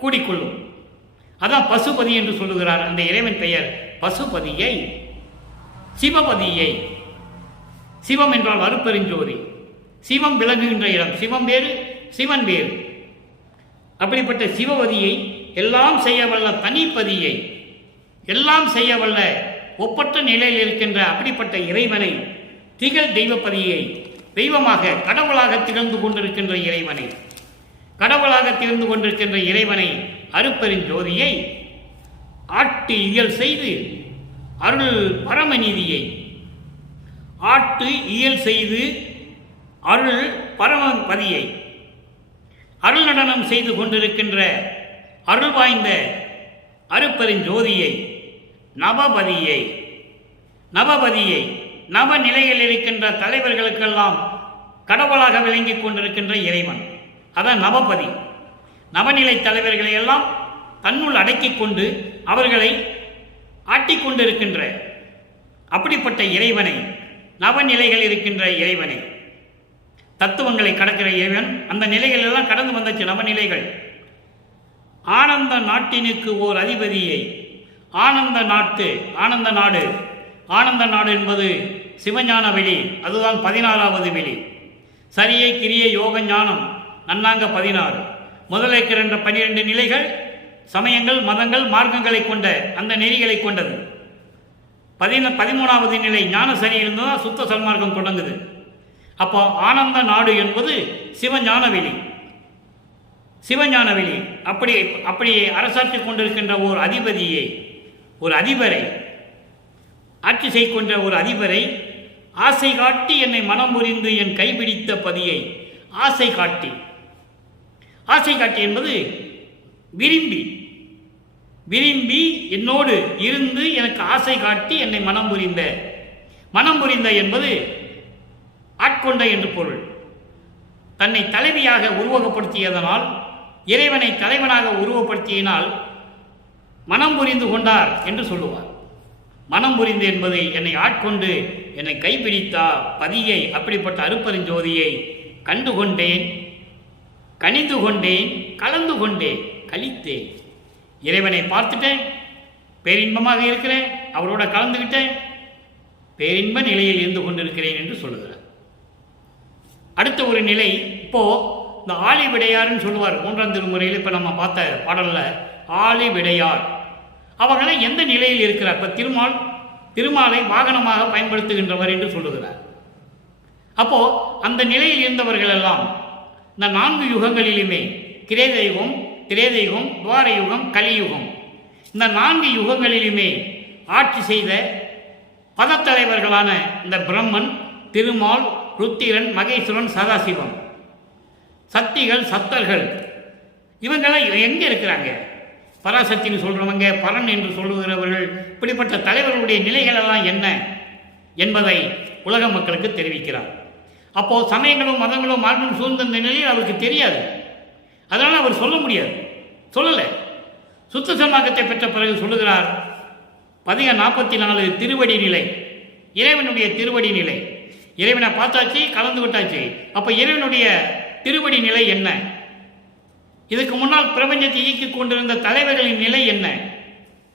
கூடிக்கொள்ளும். அதான் பசுபதி என்று சொல்லுகிறார். அந்த இறைவன் பெயர் பசுபதியை, சிவபதியை. சிவம் என்றால் அருட்பெருஞ்சோதி. சிவம் விளங்குகின்ற இடம். சிவம் வேறு, சிவன் வேறு. அப்படிப்பட்ட சிவபதியை, எல்லாம் செய்ய வல்ல தனிப்பதியை, எல்லாம் செய்ய வல்ல ஒப்பற்ற நிலையில் இருக்கின்ற அப்படிப்பட்ட இறைவனை, திகழ் தெய்வப்பதியை, தெய்வமாக கடவுளாக திகழ்ந்து கொண்டிருக்கின்ற இறைவனை, கடவுளாக திகழ்ந்து கொண்டிருக்கின்ற இறைவனை, அருட்பெருஞ்சோதியை ஆட்டு இயல் செய்து அருள் பரமநீதியை, ஆட்டு இயல் செய்து அருள் பரமபதியை, அருள் நடனம் செய்து கொண்டிருக்கின்ற அருள் வாய்ந்த அருட்பெருஞ்சோதியை, நவபதியை, நவபதியை, நவ நிலையில் இருக்கின்ற தலைவர்களுக்கெல்லாம் கடவுளாக விளங்கிக் கொண்டிருக்கின்ற இறைவன், அதான் நவபதி. நவநிலை தலைவர்களை எல்லாம் தன்னுள் அடக்கிக் கொண்டு அவர்களை ஆட்டிக்கொண்டிருக்கின்ற அப்படிப்பட்ட இறைவனை, நவநிலைகள் இருக்கின்ற இறைவனை, தத்துவங்களை கடக்கிற இறைவன். அந்த நிலைகள் எல்லாம் கடந்து வந்தாச்சு நவநிலைகள். ஆனந்த நாட்டினுக்கு ஓர் அதிபதியை, ஆனந்த நாட்டு, ஆனந்த நாடு. ஆனந்த நாடு என்பது சிவஞான வெளி, அதுதான் 16வது வெளி. சரியை, கிரியை, யோக, ஞானம், நன்னாங்க 16. முதலைக்கு 12 நிலைகள், சமயங்கள், மதங்கள், மார்க்கங்களை கொண்ட அந்த நெறிகளை கொண்டது. 13வது நிலை ஞான சரியிலிருந்து தான் சுத்த சன்மார்க்கம் தொடங்குது. அப்போ ஆனந்த நாடு என்பது சிவஞான வெளி. சிவஞான வெளி அப்படி அரசாட்சி கொண்டிருக்கின்ற ஓர் அதிபதியை, ஒரு அதிபரை, ஆட்சி செய்கின்ற ஒரு அதிபரை, ஆசை காட்டி என்னை மனம் புரிந்து என் கைபிடித்த பதியை. ஆசை காட்டி, ஆசை காட்டி என்பது விரும்பி, விரும்பி என்னோடு இருந்து எனக்கு ஆசை காட்டி என்னை மனம் புரிந்த. மனம் புரிந்த என்பது ஆட்கொண்ட என்று பொருள். தன்னை தலைவியாக உருவகப்படுத்தியதனால், இறைவனை தலைவனாக உருவப்படுத்தியினால் மனம் புரிந்து கொண்டார் என்று சொல்லுவார். மனம் புரிந்து என்பது என்னை ஆட்கொண்டு என்னை கைப்பிடித்தா பதியை, அப்படிப்பட்ட அருட்பெருஞ்சோதியை கண்டு கொண்டேன், கனிந்து கொண்டேன், கலந்து கொண்டேன், கழித்தேன். இறைவனை பார்த்துட்டேன், பேரின்பமாக இருக்கிறேன், அவரோட கலந்துக்கிட்டேன், பேரின்ப நிலையில் இருந்து கொண்டிருக்கிறேன் என்று சொல்லுகிறார். அடுத்த ஒரு நிலை, இப்போ இந்த ஆழி விடையார்னு சொல்லுவார் 3ஆம் திருமுறையில். இப்போ நம்ம பார்த்த பாடலில் ஆழி விடையார் அவர்களை எந்த நிலையில் இருக்கிறார்? இப்போ திருமாலை வாகனமாக பயன்படுத்துகின்றவர் என்று சொல்லுகிறார். அப்போ அந்த நிலையில் இருந்தவர்கள் எல்லாம் இந்த 4 யுகங்களிலுமே கிரேதயுகம், திரேதயுகம், துவார யுகம், கலியுகம், இந்த 4 யுகங்களிலுமே ஆட்சி செய்த பதத்தலைவர்களான இந்த பிரம்மன், திருமால், ருத்திரன், மகேஸ்வரன், சதாசிவம், சக்திகள், சத்தர்கள், இவங்கெல்லாம் எங்கே இருக்கிறாங்க? பராசக்தின்னு சொல்கிறவங்க, பரன் என்று சொல்லுகிறவர்கள், இப்படிப்பட்ட தலைவர்களுடைய நிலைகளெல்லாம் என்ன என்பதை உலக மக்களுக்கு தெரிவிக்கிறார். அப்போது சமயங்களும் மதங்களும் மாற்றம் சூழ்ந்த நிலையில் அவருக்கு தெரியாது. அதனால் அவர் சொல்ல முடியாது, சொல்லலை. சுத்த சன்மார்க்கத்தை பெற்ற பிறகு சொல்லுகிறார். பதிகம் 44 திருவடி நிலை, இறைவனுடைய திருவடி நிலை. இறைவனை பார்த்தாச்சு, கலந்து விட்டாச்சு. அப்போ இறைவனுடைய திருவடி நிலை என்ன? இதுக்கு முன்னால் பிரபஞ்சத்தை இயக்கிக் கொண்டிருந்த தலைவர்களின் நிலை என்ன?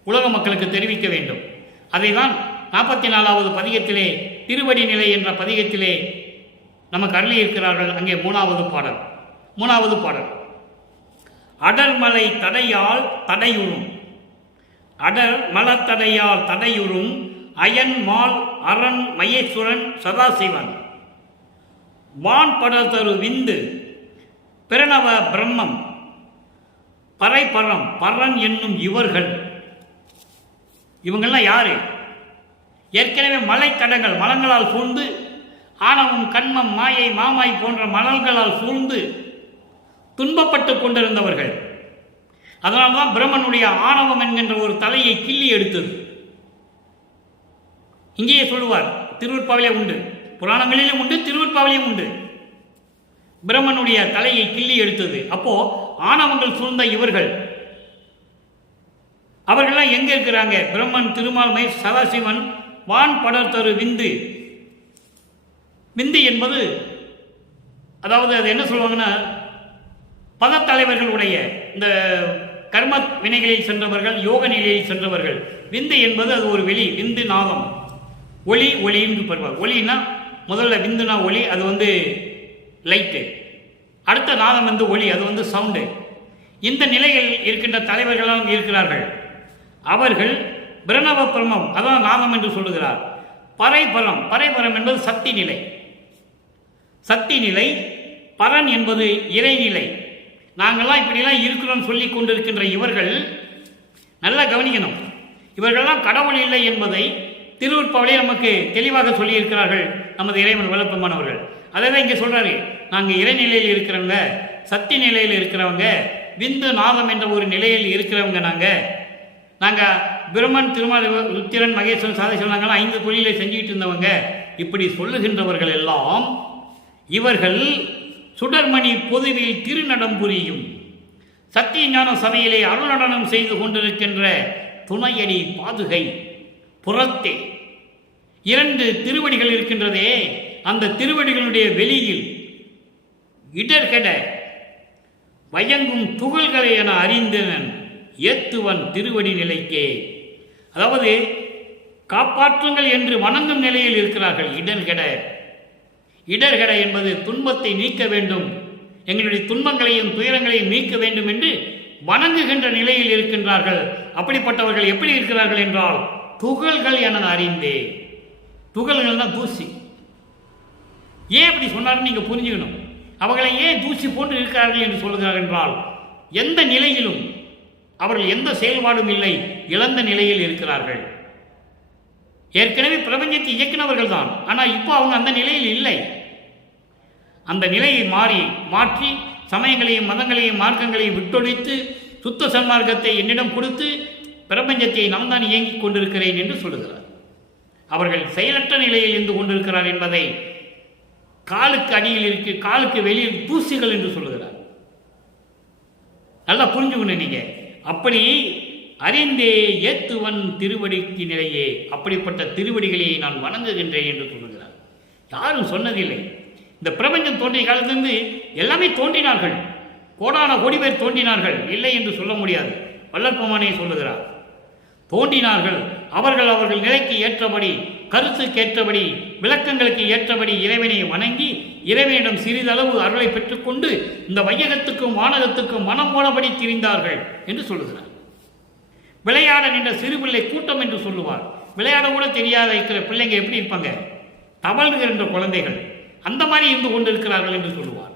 உலக மக்களுக்கு தெரிவிக்க வேண்டும். அதை தான் 44வது பதிகத்திலே, திருவடி நிலை என்ற பதிகத்திலே நமக்கு அருளி இருக்கிறார்கள். அங்கே 3வது பாடல். அடர்மலை தடையால் தடையுறும், அடர் மலத்தடையால் தடையுறும் அயன் மால் அரண் மகேஸ்வரன் சதாசிவன் வான் படத்தரு விந்து பிரணவ பிரம்மம் பறைபரம் பரன் என்னும் இவர்கள். இவங்கெல்லாம் யாரு? ஏற்கனவே மலை தடங்கள், மலங்களால் சூழ்ந்து, ஆணவம், கண்மம், மாயை, மாமாய் போன்ற மலங்களால் சூழ்ந்து துன்பப்பட்டு கொண்டிருந்தவர்கள். அதனால்தான் பிரம்மனுடைய ஆணவம் என்கின்ற ஒரு தலையை கிள்ளி எடுத்தது. இங்கேயே சொல்லுவார், திருவற்பாவிலே உண்டு, புராணங்களிலும் உண்டு, திருவற்பாவிலையும் உண்டு. பிரம்மனுடைய தலையை கிள்ளி எடுத்தது. அப்போ ஆணவங்கள் சூழ்ந்த இவர்கள், அவர்கள்லாம் எங்க இருக்கிறாங்க? பிரம்மன், திருமால், மை, சதாசிவன், வான் படர்தரு விந்து. விந்து என்பது, அதாவது அது என்ன சொல்லுவாங்கன்னா, பதத்தலைவர்களுடைய இந்த கர்ம வினைகளில் சென்றவர்கள், யோக நிலையில் சென்றவர்கள். விந்து என்பது அது ஒரு வெளி, விந்து நாதம், ஒளி, ஒளின்னு பெறுவார். ஒளின்னா முதல்ல விந்துனா ஒளி, அது லைட்டு. அடுத்த நாதம் ஒளி, அது சவுண்டு. இந்த நிலையில் இருக்கின்ற தலைவர்களால் இருக்கிறார்கள். அவர்கள் பிரணவ பிரமம், அதான் நாதம் என்று சொல்லுகிறார். பறைபரம் என்பது சக்தி நிலை. சக்தி நிலை. பரன் என்பது இறைநிலை. நாங்கள்லாம் இப்படிலாம் இருக்கிறோம் சொல்லி கொண்டிருக்கின்ற இவர்கள் நல்லா கவனிக்கணும். இவர்களெல்லாம் கடவுள் இல்லை என்பதை திருவற்பாவிலே நமக்கு தெளிவாக சொல்லியிருக்கிறார்கள் நமது இறைவன் விளப்பமானவர்கள். அதை தான் இங்கே சொல்கிறாரு. நாங்கள் இறைநிலையில் இருக்கிறவங்க, சக்தி நிலையில் இருக்கிறவங்க, விந்து நாதம் என்ற ஒரு நிலையில் இருக்கிறவங்க. நாங்கள் பிரம்மன், திருமால், ருத்திரன், மகேஸ்வரன், சதாசிவன், நாங்கள்லாம் 5 தொழிலை செஞ்சுக்கிட்டு இருந்தவங்க. இப்படி சொல்லுகின்றவர்கள் எல்லாம் இவர்கள் சுடர்மணி பொதுவில் திருநடம் புரியும் சத்திய ஞான சபையிலே அருள்நடனம் செய்து கொண்டிருக்கின்ற துணையடி பாதுகை புறத்தே 2 திருவடிகள் இருக்கின்றதே, அந்த திருவடிகளுடைய வெளியில் இடர்கெட வயங்கும் துகள்களை என அறிந்தனன் ஏத்துவன் திருவடி நிலைக்கே. அதாவது காப்பாற்றுங்கள் என்று வணங்கும் நிலையில் இருக்கிறார்கள். இடர்கெட என்பது துன்பத்தை நீக்க வேண்டும், எங்களுடைய துன்பங்களையும் துயரங்களையும் நீக்க வேண்டும் என்று வணங்குகின்ற நிலையில் இருக்கின்றார்கள். அப்படிப்பட்டவர்கள் எப்படி இருக்கிறார்கள் என்றால், துகள்கள் என அறிந்தே. துகள்கள் தான் தூசி. ஏன் அப்படி சொன்னார்னு நீங்க புரிஞ்சுக்கணும். அவர்களை ஏன் தூசி போன்று இருக்கிறார்கள் என்று சொல்கிறார்கள் என்றால், எந்த நிலையிலும் அவர்கள் எந்த செயல்பாடும் இல்லை, இழந்த நிலையில் இருக்கிறார்கள். ஏற்கனவே பிரபஞ்சத்தை இயக்கினவர்கள் தான், ஆனால் இப்போ அவங்க அந்த நிலையில் இல்லை. அந்த நிலையை மாற்றி சமயங்களையும் மதங்களையும் மார்க்கங்களையும் விட்டொழித்து சுத்த சன்மார்க்கத்தை என்னிடம் கொடுத்து பிரபஞ்சத்தை நான் தான் இயங்கிக் கொண்டிருக்கிறேன் என்று சொல்லுகிறார். அவர்கள் செயலற்ற நிலையில் இருந்து கொண்டிருக்கிறார் என்பதை காலுக்கு அடியில் காலுக்கு வெளியில் தூசிகள் என்று சொல்லுகிறார். நல்லா புரிஞ்சுக்கணும் நீங்க. அப்படி அறிந்தே ஏத்துவன் திருவடிக்கு நிலையே, அப்படிப்பட்ட திருவடிகளை நான் வணங்குகின்றேன் என்று சொல்லுகிறார். யாரும் சொன்னதில்லை. இந்த பிரபஞ்சம் தோன்றிய காலத்திலிருந்து எல்லாமே தோன்றினார்கள். கோடான கோடி பேர் தோன்றினார்கள், இல்லை என்று சொல்ல முடியாது. வல்லற்பமானே சொல்லுகிறார், தோன்றினார்கள். அவர்கள் நிலைக்கு ஏற்றபடி, கருத்துக்கு ஏற்றபடி, விளக்கங்களுக்கு ஏற்றபடி இறைவனை வணங்கி இறைவனிடம் சிறிதளவு அருளை பெற்றுக்கொண்டு இந்த வையகத்துக்கும் வானகத்துக்கும் மனம் போனபடி திரிந்தார்கள் என்று சொல்லுகிறார். விளையாட நின்ற சிறுபிள்ளை கூட்டம் என்று சொல்லுவார். விளையாட கூட தெரியாத இருக்கிற பிள்ளைங்க எப்படி இருப்பாங்க? தவழ்கின்ற குழந்தைகள். அந்த மாதிரி இருந்து கொண்டிருக்கிறார்கள் என்று சொல்லுவார்.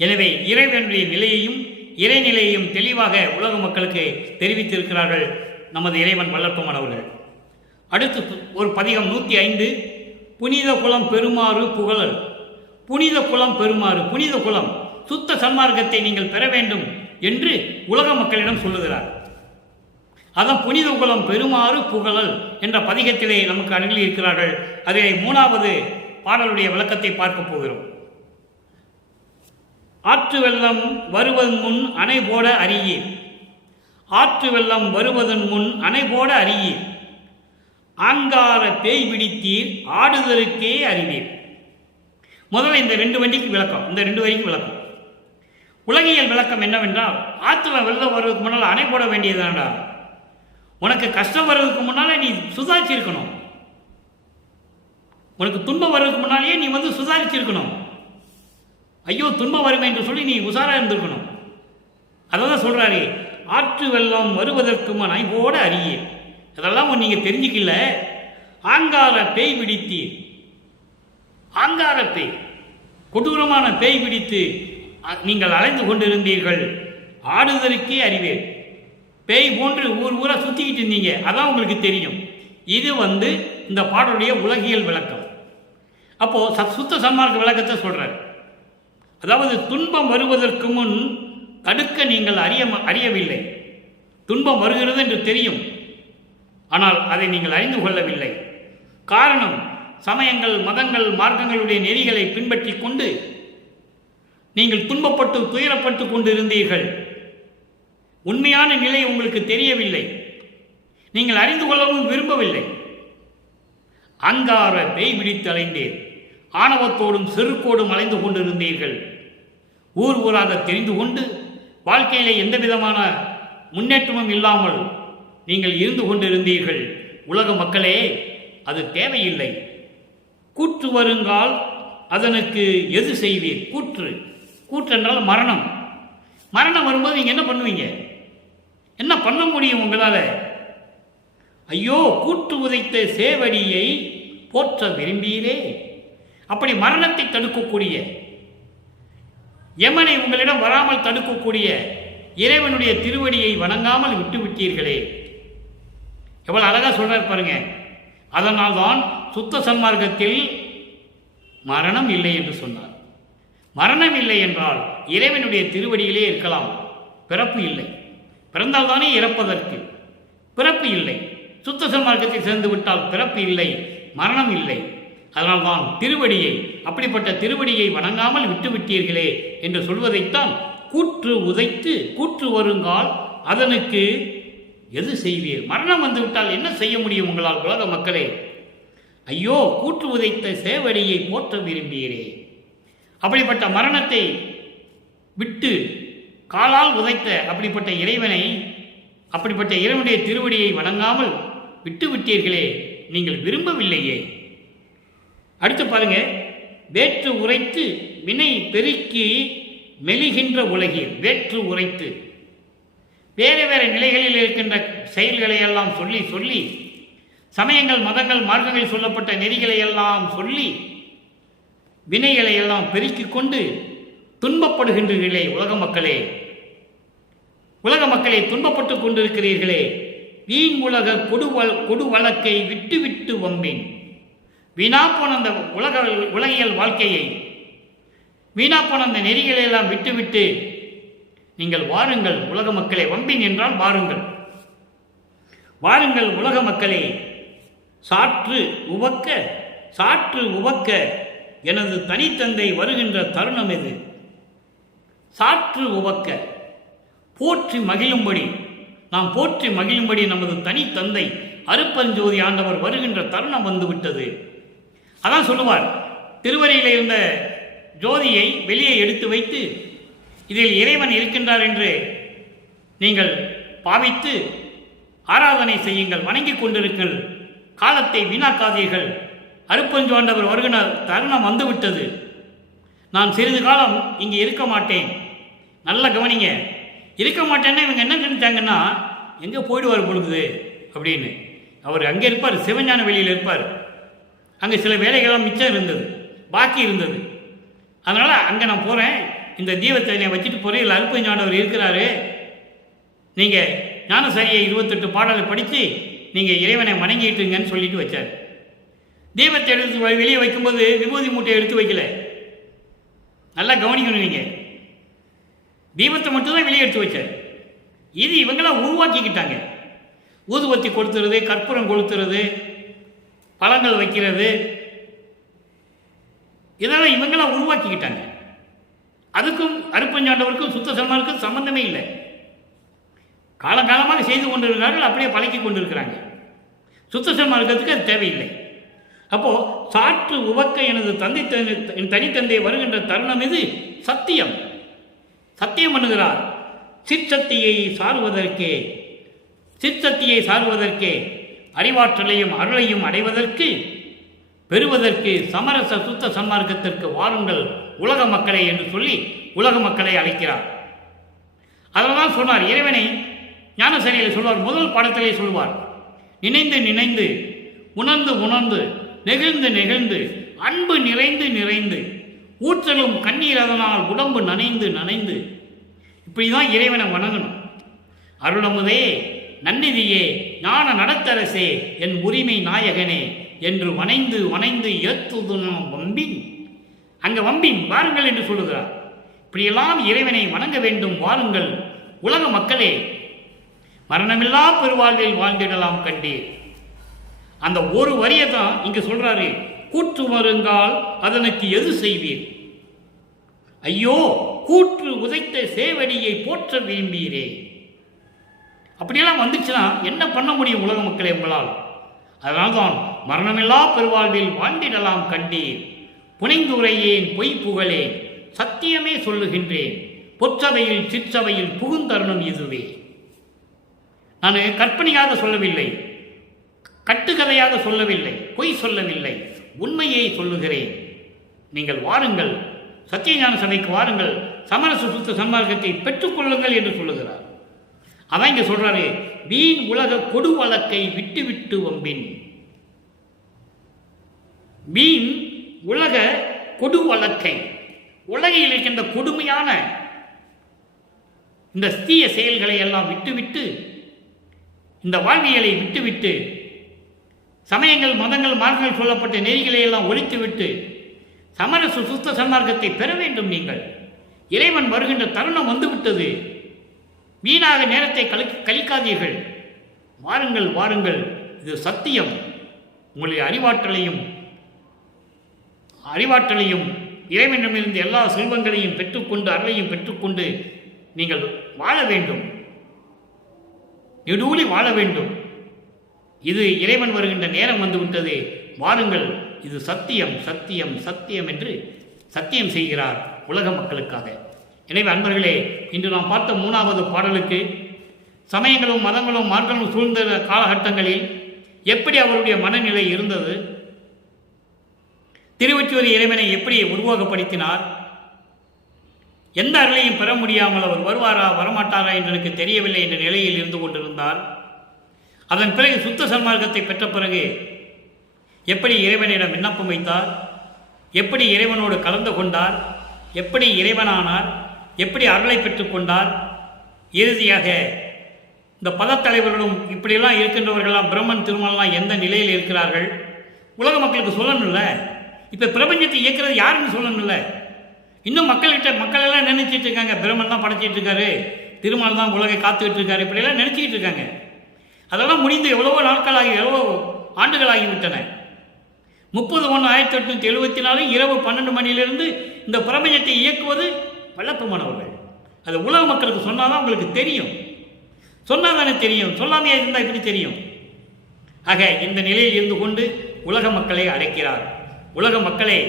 எனவே இறைவனுடைய நிலையையும் இறைநிலையையும் தெளிவாக உலக மக்களுக்கு தெரிவித்திருக்கிறார்கள் நமது இறைவன் வல்லற்பெருமான் அவர்கள். அடுத்து ஒரு பதிகம் 105, புனித குலம் பெறுமாறு புகழல். புனித குலம் பெறுமாறு, புனித குலம் சுத்த சன்மார்க்கத்தை நீங்கள் பெற வேண்டும் என்று உலக மக்களிடம் சொல்லுகிறார். அதான் புனித குலம் பெறுமாறு புகழல் என்ற பதிகத்திலே நமக்கு அருகில் இருக்கிறார்கள். அதிலே 3வது பாடலுடைய விளக்கத்தை பார்க்க போகிறோம். ஆற்று வெள்ளம் வருவதன் முன் அணை போட அறியீர். ஆற்று வெள்ளம் வருவதன் முன் அணை போட அறியீர். ஆங்கார பேய் பிடித்தீர் ஆடுதலுக்கே அறிவீர். முதல்ல இந்த 2 வண்டிக்கு விளக்கம், இந்த 2 வரிக்கு விளக்கம். உலகியல் விளக்கம் என்னவென்றால், ஆற்றுல வெள்ளம் வருவதற்கு முன்னால் அணை போட வேண்டியதுதான்டா. உனக்கு கஷ்டம் வர்றதுக்கு முன்னாலே நீ சுதாரிச்சிருக்கணும். உனக்கு துன்பம் வர்றதுக்கு முன்னாலேயே நீ சுதாரிச்சிருக்கணும். ஐயோ துன்பம் வருமே என்று சொல்லி நீ உசாரா இருந்திருக்கணும். அதான் சொல்றாரு, ஆற்று வெள்ளம் வருவதற்கு முன் அணை போட அறியீர். அதெல்லாம் நீங்கள் தெரிஞ்சுக்கல. ஆங்கார பேய் பிடித்தீர். ஆங்கார பேய், கொடூரமான பேய் பிடித்து நீங்கள் அலைந்து கொண்டிருந்தீர்கள். ஆடுதலுக்கே அறிவேர். பேய் போன்று ஊரா சுற்றிக்கிட்டு இருந்தீங்க, அதான் உங்களுக்கு தெரியும். இது இந்த பாடலுடைய உலகியல் விளக்கம். அப்போ சுத்த சன்மார்க்க விளக்கத்தை சொல்றார். அதாவது துன்பம் வருவதற்கு முன் தடுக்க நீங்கள் அறியவில்லை. துன்பம் வருகிறது என்று தெரியும், ஆனால் அதை நீங்கள் அறிந்து கொள்ளவில்லை. காரணம், சமயங்கள் மதங்கள் மார்க்கங்களுடைய நெறிகளை பின்பற்றி கொண்டு நீங்கள் துன்பப்பட்டு துயரப்பட்டு கொண்டு இருந்தீர்கள். உண்மையான நிலை உங்களுக்கு தெரியவில்லை, நீங்கள் அறிந்து கொள்ளவும் விரும்பவில்லை. அங்கார பேய் பிடித்து அலைந்தீர். ஆணவத்தோடும் செருக்கோடும் அலைந்து கொண்டிருந்தீர்கள். ஊர் ஊராக தெரிந்து கொண்டு வாழ்க்கையிலே எந்த விதமான முன்னேற்றமும் இல்லாமல் நீங்கள் இருந்து கொண்டிருந்தீர்கள். உலக மக்களே, அது தேவையில்லை. கூற்று வருங்கால் அதனுக்கு எது செய்வீர்? கூற்று, கூற்று என்றால் மரணம். மரணம் வரும்போது நீங்கள் என்ன பண்ணுவீங்க? என்ன பண்ண முடியும் உங்களால்? ஐயோ, கூற்று உதைத்த சேவடியை போற்ற விரும்பீரே. அப்படி மரணத்தை தடுக்கக்கூடிய, யமனை உங்களிடம் வராமல் தடுக்கக்கூடிய இறைவனுடைய திருவடியை வணங்காமல் விட்டுவிட்டீர்களே. எவ்வளவு அழகா சொல்றார் பாருங்க. அதனால்தான் சுத்த சன்மார்க்கத்தில் மரணம் இல்லை என்று சொன்னார். மரணம் இல்லை என்றால் இறைவனுடைய திருவடியிலே இருக்கலாம். பிறப்பு இல்லை. பிறந்தால்தானே இறப்பதற்கு. பிறப்பு இல்லை. சுத்த சன்மார்க்கத்தை சேர்ந்து விட்டால் பிறப்பு இல்லை, மரணம் இல்லை. அதனால்தான் திருவடியை, அப்படிப்பட்ட திருவடியை வணங்காமல் விட்டுவிட்டீர்களே என்று சொல்வதைத்தான் கூற்று உதைத்து கூற்று வருங்கால் அதனுக்கு எது செய்வீர்? மரணம் வந்துவிட்டால் என்ன செய்ய முடியும் உங்களால் உலக மக்களே? ஐயோ, கூற்று உதைத்த சேவடியை போற்ற விரும்பீரே. அப்படிப்பட்ட மரணத்தை விட்டு காலால் உதைத்த அப்படிப்பட்ட இறைவனை, அப்படிப்பட்ட இறைவனுடைய திருவடியை வணங்காமல் விட்டு விட்டீர்களே, நீங்கள் விரும்பவில்லையே. அடுத்து பாருங்க, வேற்று உரைத்து வினை பெருக்கி மெலிகின்ற உலகில். வேற்று உரைத்து வேறு வேறு நிலைகளில் இருக்கின்ற செயல்களை எல்லாம் சொல்லி சொல்லி, சமயங்கள் மதங்கள் மார்க்கங்களில் சொல்லப்பட்ட நெறிகளை எல்லாம் சொல்லி வினைகளை எல்லாம் பெருக்கிக் கொண்டு துன்பப்படுகின்றீர்களே உலக மக்களே. உலக மக்களே, துன்பப்பட்டு கொண்டிருக்கிறீர்களே. வீண் உலக கொடு வழக்கை விட்டு விட்டு வம்பேன். வீணாப்போன அந்த உலகியல் வாழ்க்கையை, வீணாப்போன அந்த நெறிகளை எல்லாம் விட்டுவிட்டு நீங்கள் வாருங்கள் உலக மக்களே. வம்பின் என்றால் வாருங்கள். வாருங்கள் உலக மக்களே. சாற்று உவக்க, சாற்று உவக்க எனது தனித்தந்தை வருகின்ற தருணம் எது? சாற்று உவக்க, போற்றி மகிழும்படி, நாம் போற்றி மகிழும்படி நமது தனித்தந்தை அருப்பஞ்சோதி ஆண்டவர் வருகின்ற தருணம் வந்துவிட்டது. அதான் சொல்லுவார், திருவரையில் இருந்த ஜோதியை வெளியே எடுத்து வைத்து இதில் இறைவன் இருக்கின்றார் என்று நீங்கள் பாவித்து ஆராதனை செய்யுங்கள், வணங்கி கொண்டிருங்கள், காலத்தை வீணாக்காதீர்கள். அருப்பஞ்சோண்டவர் வருகிற தருணம் வந்துவிட்டது. நான் சிறிது காலம் இங்கே இருக்க மாட்டேன். நல்ல கவனிங்க. இருக்க மாட்டேன்னா இவங்க என்ன நினைச்சாங்கன்னா, எங்கே போயிடுவார் பொழுது அப்படின்னு. அவர் அங்கே இருப்பார், சிவஞான வெளியில் இருப்பார். அங்கே சில வேலைகள்லாம் மிச்சம் இருந்தது. பாக்கி இருந்தது. அதனால் அங்கே நான் போகிறேன், இந்த தீபத்தை நான் வச்சுட்டு போகிறேன், இல்லை அருட்பெருஞ்ஞானவர் இருக்கிறாரு, நீங்கள் ஞானசரியை 28 பாடலை படித்து நீங்கள் இறைவனை வணங்கிட்டுங்கன்னு சொல்லிட்டு வச்சார். தீபத்தை எடுத்து வெளியே வைக்கும்போது விபூதி மூட்டையை எடுத்து வைக்கல. நல்லா கவனிக்கணும், நீங்கள் தீபத்தை மட்டும்தான் வெளியே எடுத்து வச்சார். இது இவங்களாம் உருவாக்கிக்கிட்டாங்க. ஊதுபத்தி கொளுத்துறது, கற்பூரம் கொளுத்துறது, பழங்கள் வைக்கிறது, இதெல்லாம் இவங்களாம் உருவாக்கிக்கிட்டாங்க. அதுக்கும் அருட்பெருஞ்ஞானவருக்கும் சுத்த சன்மார்க்கும் சம்பந்தமே இல்லை. காலகாலமாக செய்து கொண்டிருக்கிறார்கள், அப்படியே பழக்கி கொண்டிருக்கிறாங்க. சுத்த சன்மார்க்கத்துக்கு அது தேவையில்லை. அப்போது சாற்று உவக்க எனது தனித்தந்தை வருகின்ற தருணம் இது சத்தியம். சத்தியம் பண்ணுகிறார். சிற்சக்தியை சார்வதற்கே அறிவாற்றலையும் அருளையும் அடைவதற்கு பெறுவதற்கு சமரச சுத்த சன்மார்க்கத்திற்கு வாருங்கள் உலக மக்களை என்று சொல்லி உலக மக்களை அழைக்கிறார். அதனால் சொன்னார், இறைவனை ஞானசரியில் சொல்வார், முதல் பாடத்திலே சொல்வார், நினைந்து நினைந்து உணர்ந்து உணர்ந்து நெகிழ்ந்து நெகிழ்ந்து அன்பு நிறைந்து நிறைந்து ஊற்றலும் கண்ணீர் அதனால் உடம்பு நனைந்து நனைந்து. இப்படி தான் இறைவனை வணங்கணும். அருளமுதே, நன்னிதியே, ஞான நடத்தரசே, என் உரிமை நாயகனே என்று வணைந்து வணைந்து ஏத்துதுனும் வம்பின். அங்கே வம்பின் வாருங்கள் என்று சொல்லுகிறார். இப்படியெல்லாம் இறைவனை வணங்க வேண்டும், வாருங்கள் உலக மக்களே, மரணமில்லா பெருவாழ்வில் வாழ்ந்திடலாம் கண்டீர். அந்த ஒரு வரியை தான் இங்கு சொல்றாரு. கூற்று வருங்கால் அதனுக்கு எது செய்வீர்? ஐயோ, கூற்று உதைத்த சேவடியை போற்ற விரும்பீரே. அப்படியெல்லாம் வந்துச்சுன்னா என்ன பண்ண முடியும் உலக மக்களே உங்களால்? அதனால்தான் மரணமில்லா பெருவாழ்வில் வாழ்ந்திடலாம் கண்டீர். புனைந்துரையேன் பொய் புகழேன், சத்தியமே சொல்லுகின்றேன், பொற்றவையில் சிற்றவையில் புகுந்தருணம் இதுவே. நான் கற்பனையாக சொல்லவில்லை, கட்டுக்கதையாக சொல்லவில்லை, பொய் சொல்லவில்லை, உண்மையை சொல்லுகிறேன். நீங்கள் வாருங்கள், சத்தியஞான சபைக்கு வாருங்கள், சமரச சுத்த சன்மார்க்கத்தை பெற்றுக்கொள்ளுங்கள் என்று சொல்லுகிறார். அதான் இங்கே சொல்றாரு, வீண் உலக கொடு வழக்கை விட்டு விட்டு வம்பின். வீண் உலக கொடு வழக்கை, உலகில் இருக்கின்ற கொடுமையான இந்த தீய செயல்களை எல்லாம் விட்டுவிட்டு, இந்த வாழ்வியலை விட்டுவிட்டு, சமயங்கள் மதங்கள் மார்க்கங்கள் சொல்லப்பட்ட நெறிகளை எல்லாம் ஒழித்துவிட்டு சமரச சுத்த சன்மார்க்கத்தை பெற வேண்டும். நீங்கள் இறைவன் வருகின்ற தருணம் வந்துவிட்டது. வீணாக நேரத்தை கழிக்காதீர்கள். வாருங்கள் வாருங்கள், இது சத்தியம். உங்களுடைய அறிவாற்றலையும் இறைவனிடமிருந்து எல்லா செல்வங்களையும் பெற்றுக்கொண்டு அருளையும் பெற்றுக்கொண்டு நீங்கள் வாழ வேண்டும், நெடூழி வாழ வேண்டும். இது இறைவன் வருகின்ற நேரம் வந்துவிட்டது, வாருங்கள், இது சத்தியம் சத்தியம் சத்தியம் என்று சத்தியம் செய்கிறார் உலக மக்களுக்காக. எனவே அன்பர்களே, இன்று நாம் பார்த்த 3வது பாடலுக்கு சமயங்களும் மதங்களும் மார்க்கங்களும் சூழ்ந்த காலகட்டங்களில் எப்படி அவருடைய மனநிலை இருந்தது, திருவொற்றியூர் இறைவனை எப்படி உருவகப்படுத்தினார், எந்த அருளையும் பெற முடியாமல் அவர் வருவாரா வரமாட்டாரா என்று எனக்கு தெரியவில்லை என்ற நிலையில் இருந்து கொண்டிருந்தார். அதன் பிறகு சுத்த சன்மார்க்கத்தை பெற்ற பிறகு எப்படி இறைவனிடம் விண்ணப்பம் வைத்தார், எப்படி இறைவனோடு கலந்து கொண்டார், எப்படி இறைவனானார், எப்படி அருளை பெற்றுக்கொண்டார். இறுதியாக இந்த பதத்தலைவர்களும் இப்படியெல்லாம் இருக்கின்றவர்களாம் பிரம்மன் திருமணம்லாம் எந்த நிலையில் இருக்கிறார்கள் உலக மக்களுக்கு சொல்லணும்ல. இப்போ பிரபஞ்சத்தை இயக்கிறது யாருன்னு சொல்லணும்ல. இன்னும் மக்கள் எல்லாம் நினைச்சிட்டு இருக்காங்க, பிரம்மன் தான் படைச்சிட்டு இருக்காரு, திருமால் தான் உலகை காத்துக்கிட்டு இருக்காரு, இப்படியெல்லாம் நினைச்சிக்கிட்டு இருக்காங்க. அதெல்லாம் முடிந்து எவ்வளவோ நாட்களாகி எவ்வளவோ ஆண்டுகளாகிவிட்டன. 30/1/1874 இரவு 12 மணியிலிருந்து இந்த பிரபஞ்சத்தை இயக்குவது வல்லப்பமானவர்கள். அது உலக மக்களுக்கு சொன்னாதான் உங்களுக்கு தெரியும், சொன்னால் தானே தெரியும், சொல்லாமையே இருந்தால் இப்படி தெரியும். ஆக இந்த நிலையில் இருந்து கொண்டு உலக மக்களை அழைக்கிறார். உலக மக்களே,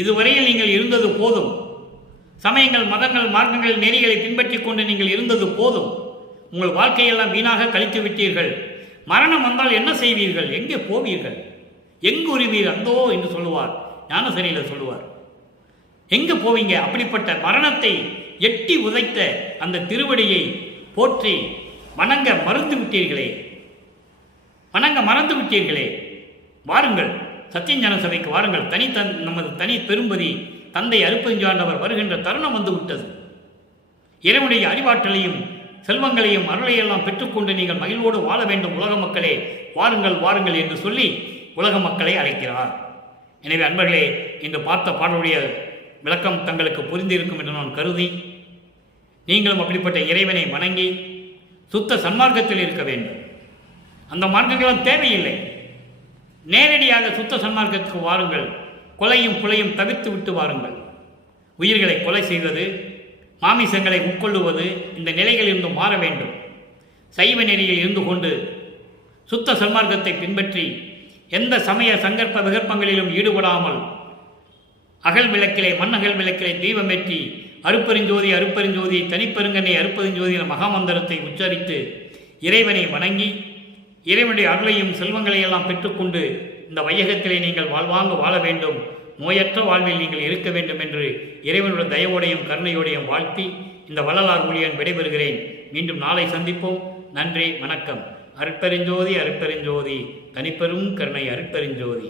இதுவரையில் நீங்கள் இருந்தது போதும். சமயங்கள் மதங்கள் மார்க்கங்கள் நெறிகளை பின்பற்றி கொண்டு நீங்கள் இருந்தது போதும். உங்கள் வாழ்க்கையெல்லாம் வீணாக கழித்து விட்டீர்கள். மரணம் வந்தால் என்ன செய்வீர்கள், எங்கே போவீர்கள், எங்கு உரிவீர் அந்தோ என்று சொல்லுவார், ஞானசரியில் சொல்லுவார். எங்கே போவீங்க? அப்படிப்பட்ட மரணத்தை எட்டி உதைத்த அந்த திருவடியை போற்றி வணங்க மறந்து விட்டீர்களே, வாருங்கள், சத்தியஞான சபைக்கு வாருங்கள். நமது தனி பெரும்பதி தந்தை அருட்பெருஞ்சாண்டவர் வருகின்ற தருணம் வந்து விட்டது. இறைவனுடைய அறிவாற்றலையும் செல்வங்களையும் அருளையெல்லாம் பெற்றுக்கொண்டு நீங்கள் மகிழ்வோடு வாழ வேண்டும் உலக மக்களே, வாருங்கள் வாருங்கள் என்று சொல்லி உலக மக்களை அழைக்கிறார். எனவே அன்பர்களே, இன்று பார்த்த பாடலுடைய விளக்கம் தங்களுக்கு புரிந்திருக்கும் என்று நான் கருதி, நீங்களும் அப்படிப்பட்ட இறைவனை வணங்கி சுத்த சன்மார்க்கத்தில் இருக்க வேண்டும். அந்த மார்க்கங்களும் தேவையில்லை. நேரடியாக சுத்த சன்மார்க்கத்துக்கு வாருங்கள். கொலையும் கொலையும் தவிர்த்து விட்டு வாருங்கள். உயிர்களை கொலை செய்வது, மாமிசங்களை உட்கொள்ளுவது, இந்த நிலைகளில் இருந்து மாற வேண்டும். சைவ நெறியில் இருந்து கொண்டு சுத்த சன்மார்க்கத்தை பின்பற்றி எந்த சமய சங்கற்ப விகற்பங்களிலும் ஈடுபடாமல் அகல் விளக்கிலே மண்ணகல் விளக்கிலே தீபமேற்றி அருப்பெருஞ்சோதி அருப்பெருஞ்சோதி தனிப்பெருங்கனை அருப்பெருஞ்சோதி என மகாமந்திரத்தை உச்சரித்து இறைவனை வணங்கி இறைவனுடைய அருளையும் செல்வங்களையெல்லாம் பெற்றுக்கொண்டு இந்த வையகத்திலே நீங்கள் வாழ்வாங்க வாழ வேண்டும். நோயற்ற வாழ்வில் நீங்கள் இருக்க வேண்டும் என்று இறைவனுடைய தயவோடையும் கருணையோடையும் வாழ்த்தி இந்த வள்ளலார் ஊழியன் விடைபெறுகிறேன். மீண்டும் நாளை சந்திப்போம். நன்றி, வணக்கம். அருட்பெருஞ்சோதி அருட்பெருஞ்சோதி தனிப்பெரும் கருணை அருட்பெருஞ்சோதி.